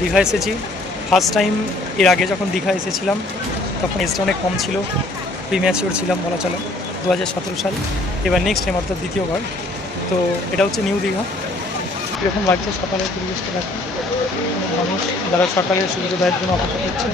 দীঘা এসেছি first time. এর আগে যখন দীঘা এসেছিলাম তখন এজটা অনেক কম ছিল, প্রিম্যাচিওর ছিলাম বলা চলে, 2017 সাল। এবার নেক্সট টাইম অর্থাৎ দ্বিতীয়বার। তো এটা হচ্ছে নিউ দীঘা। কীরকম লাগছে সকালের পরিবেশটা দেখো, মানুষ যারা সকালে সূর্যোদয়ের জন্য অপেক্ষা করছে।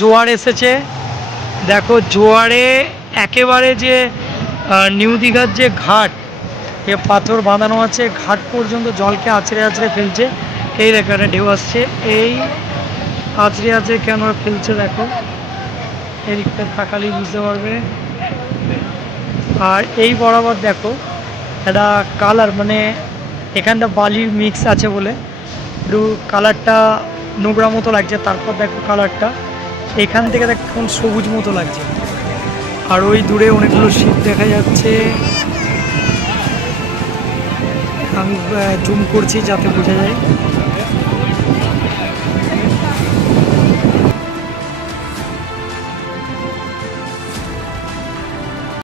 জোয়ার এসেছে দেখো, জোয়ারে একেবারে যে নিউ দীঘার যে ঘাট, এ পাথর বাঁধানো আছে, ঘাট পর্যন্ত জলকে আছড়ে আছড়ে ফেলছে। এই দেখো একটা ঢেউ আসছে, এই আছড়ে আছড়ে কেন ফেলছে দেখো, এদিকটা তাকালেই বুঝতে পারবে। আর এই বরাবর দেখো একটা কালার, মানে এখানটা বালির মিক্স আছে বলে একটু কালারটা নোংরা মতো লাগছে। তারপর দেখো কালারটা এখান থেকে দেখুন সবুজ মতো লাগছে। আর ওই দূরে অনেকগুলো শিপ দেখা যাচ্ছে, আমি জুম করছি যাতে বোঝা যায়।